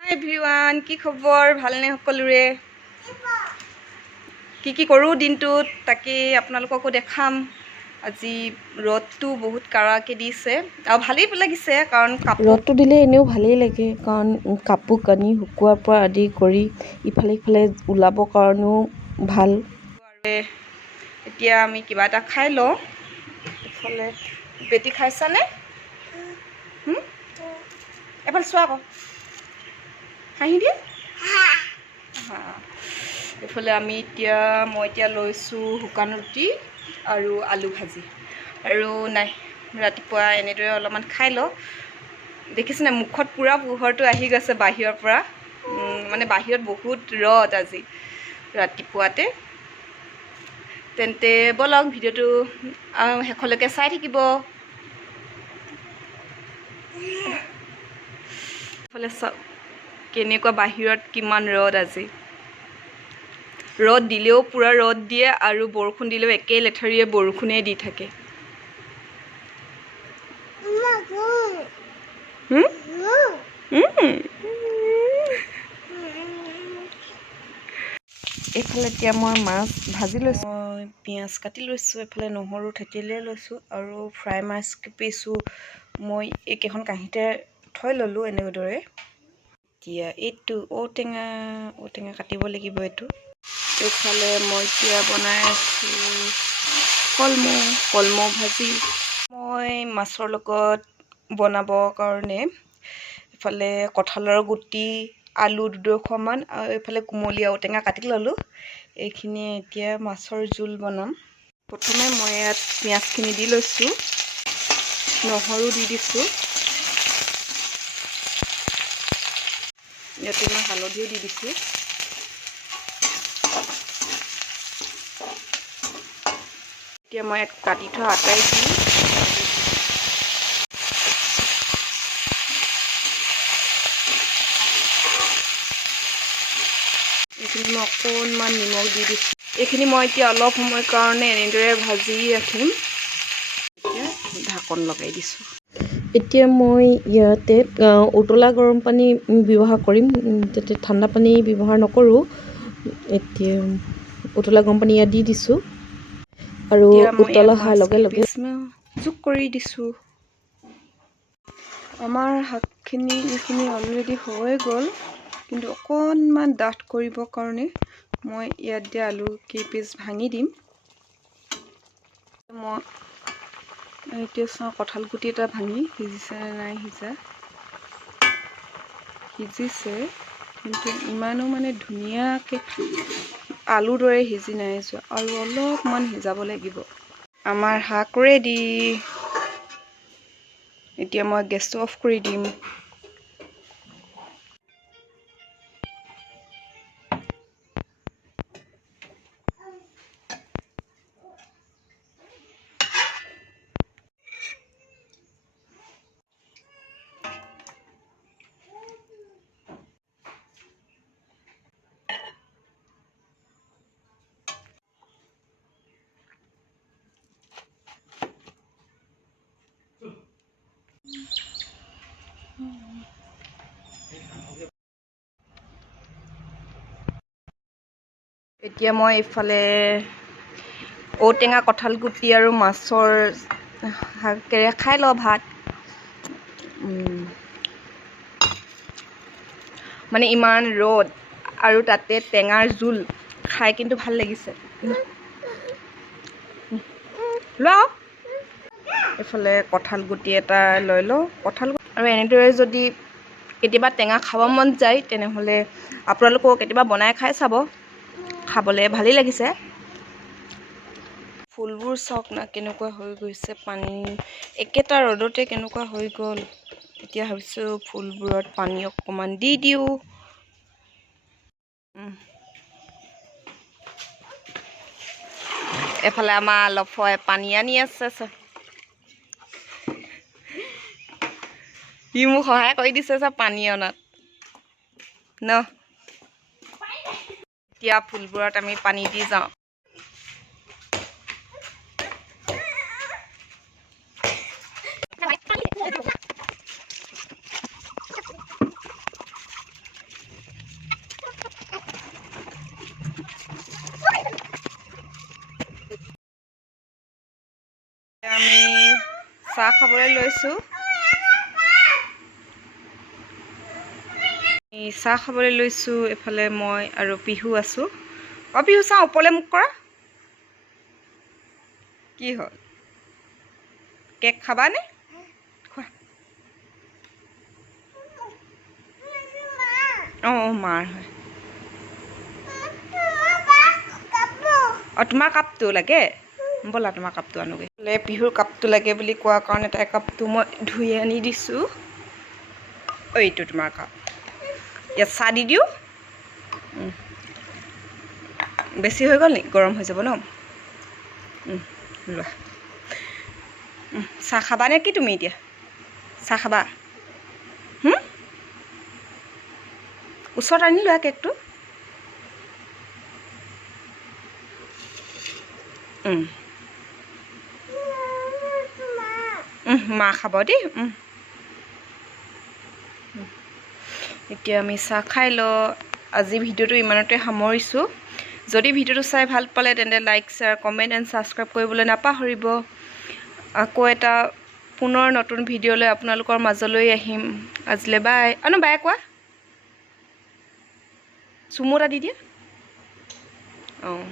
Everyone, কি খবৰ? ভালনে সকলোৰে? কি কৰোঁ দিনটোত তাকে আপোনালোককো দেখাম। আজি ৰ'দটো বহুত কাৰাকৈ দিছে আৰু ভালেই লাগিছে, কাৰণ ৰ'দটো দিলে এনেও ভালেই লাগে, কাৰণ কাপোৰ কানি শুকোৱাৰ পৰা আদি কৰি ইফালে সিফালে ওলাবৰ কাৰণেও ভাল। এতিয়া আমি কিবা এটা খাই লওঁ। এইফালে বেটি খাইছানে? এফালে চোৱা আকৌ, হাঁহি দিয়ে। এইফালে মই এতিয়া লৈছোঁ শুকান ৰুটি আৰু আলু ভাজি। আৰু নাই, ৰাতিপুৱা এনেদৰে অলপমান খাই লওঁ। দেখিছেনে, মুখত পূৰা পোহৰটো আহি গৈছে বাহিৰৰ পৰা। মানে বাহিৰত বহুত ৰ'দ আজি ৰাতিপুৱাতে। তেন্তে ব'লক ভিডিঅ'টো শেষলৈকে চাই থাকিব। এইফালে চাওক কেনেকুৱা বাহিৰত কিমান ৰ'দ আজি। ৰ'দ দিলেও পূৰা ৰ'দ দিয়ে আৰু বৰষুণ দিলেও একেই লেঠাৰিয়ে বৰষুণেই দি থাকে। এইফালে এতিয়া মই মাছ ভাজি লৈছোঁ। মই পিঁয়াজ কাটি লৈছোঁ, এইফালে নহৰু থেতেলিয়াই লৈছোঁ আৰু ফ্ৰাই মাছ পিছোঁ মই এইকেইখন কাঁহীতে থৈ ল'লোঁ এনেদৰে। এতিয়া এইটো ঔটেঙা কাটিব লাগিব এইটো। এইফালে মই এতিয়া বনাই আছোঁ কলমৌ ভাজি। মই মাছৰ লগত বনাবৰ কাৰণে এইফালে কঁঠালৰ গুটি, আলু 2-2মান আৰু এইফালে কুমলীয়া ঔটেঙা কাটি ল'লোঁ। এইখিনি এতিয়া মাছৰ জোল বনাম। প্ৰথমে মই ইয়াত পিঁয়াজখিনি দি লৈছোঁ, নহৰু দি দিছোঁ, ইয়াতে মই হালধিও দি দিছোঁ। এতিয়া মই ইয়াত কাটি থোৱা আটাইখিনি এইখিনি মই অকণমান নিমখ দি দিছোঁ। এইখিনি মই এতিয়া অলপ সময়ৰ কাৰণে এনেদৰে ভাজি ৰাখিম। এতিয়া ঢাকন লগাই দিছোঁ। এতিয়া মই ইয়াতে উতলা গৰম পানী ব্যৱহাৰ কৰিম, যাতে ঠাণ্ডা পানী ব্যৱহাৰ নকৰোঁ। এতিয়া উতলা গৰম পানী ইয়াত দি দিছোঁ আৰু উতল অহাৰ লগে লগে যোগ কৰি দিছোঁ। আমাৰ শাকখিনি এইখিনি অলৰেডি হৈ গ'ল, কিন্তু অকণমান ডাঠ কৰিবৰ কাৰণে মই ইয়াত দিয়া আলু কেইপিচ ভাঙি দিম। মই এতিয়া চাওঁ কঁঠাল গুটি এটা ভাঙি সিজিছে নে নাই সিজা। সিজিছে, কিন্তু ইমানো মানে ধুনীয়াকৈ আলুৰ দৰে সিজি নাই যোৱা, আৰু অলপমান সিজাব লাগিব। আমাৰ শাক ৰেডি। এতিয়া মই গেছটো অফ কৰি দিম। এতিয়া মই এইফালে ঔটেঙা, কঁঠাল গুটি আৰু মাছৰ শাকেৰে খাই লওঁ ভাত। মানে ইমান ৰ'দ আৰু তাতে টেঙাৰ জোল খাই কিন্তু ভাল লাগিছে। লোৱা এইফালে কঁঠাল গুটি এটা লৈ লওঁ। আৰু এনেদৰে যদি কেতিয়াবা টেঙা খাব মন যায়, তেনেহ'লে আপোনালোকেও কেতিয়াবা বনাই খাই চাব, খাবলৈ ভালেই লাগিছে। ফুলবোৰ চাওক না কেনেকুৱা হৈ গৈছে, পানী একেটা ৰ'দতে কেনেকুৱা হৈ গ'ল। এতিয়া ভাবিছোঁ ফুলবোৰত পানী অকণমান দি দিওঁ। এফালে আমাৰ লফয়ে পানী আনি আছে। সি মোক সহায় কৰি দিছে পানী অনাত ন। এতিয়া ফুলবোৰত আমি পানী দি যাওঁ। আমি চাহ খাবলৈ লৈছোঁ। চাহ খাবলৈ লৈছোঁ। এফালে মই আৰু পিহু আছোঁ। পিহু চাহ ওপৰলৈ মুখ কৰা। কি হ'ল? কেক খাবানে? খোৱা। অঁ মাৰ হয়। তোমাৰ কাপটো লাগে? ব'লা তোমাৰ কাপটো আনোগৈ। পিহুৰ কাপটো লাগে বুলি কোৱাৰ কাৰণে তাই কাপটো মই ধুই আনি দিছোঁ। এইটো তোমাৰ কাপ। ইয়াত চাহ দি দিওঁ। বেছি হৈ গ'ল নি? গৰম হৈ যাব ন? লোৱা। চাহ খাবা নে কি তুমি এতিয়া? চাহ খাবা? ওচৰত আনি লোৱা কেকটো। মা খাব দেই। এতিয়া আমি চাহ খাই লওঁ। আজি ভিডিঅ'টো ইমানতে সামৰিছোঁ। যদি ভিডিঅ'টো চাই ভাল পালে তেন্তে like, share, comment and subscribe কৰিবলৈ নাপাহৰিব। আকৌ এটা পুনৰ নতুন ভিডিঅ' লৈ আপোনালোকৰ মাজলৈ আহিম। আজিলৈ বাই। বাই কোৱা। চুমু এটা দি দিয়া। অঁ।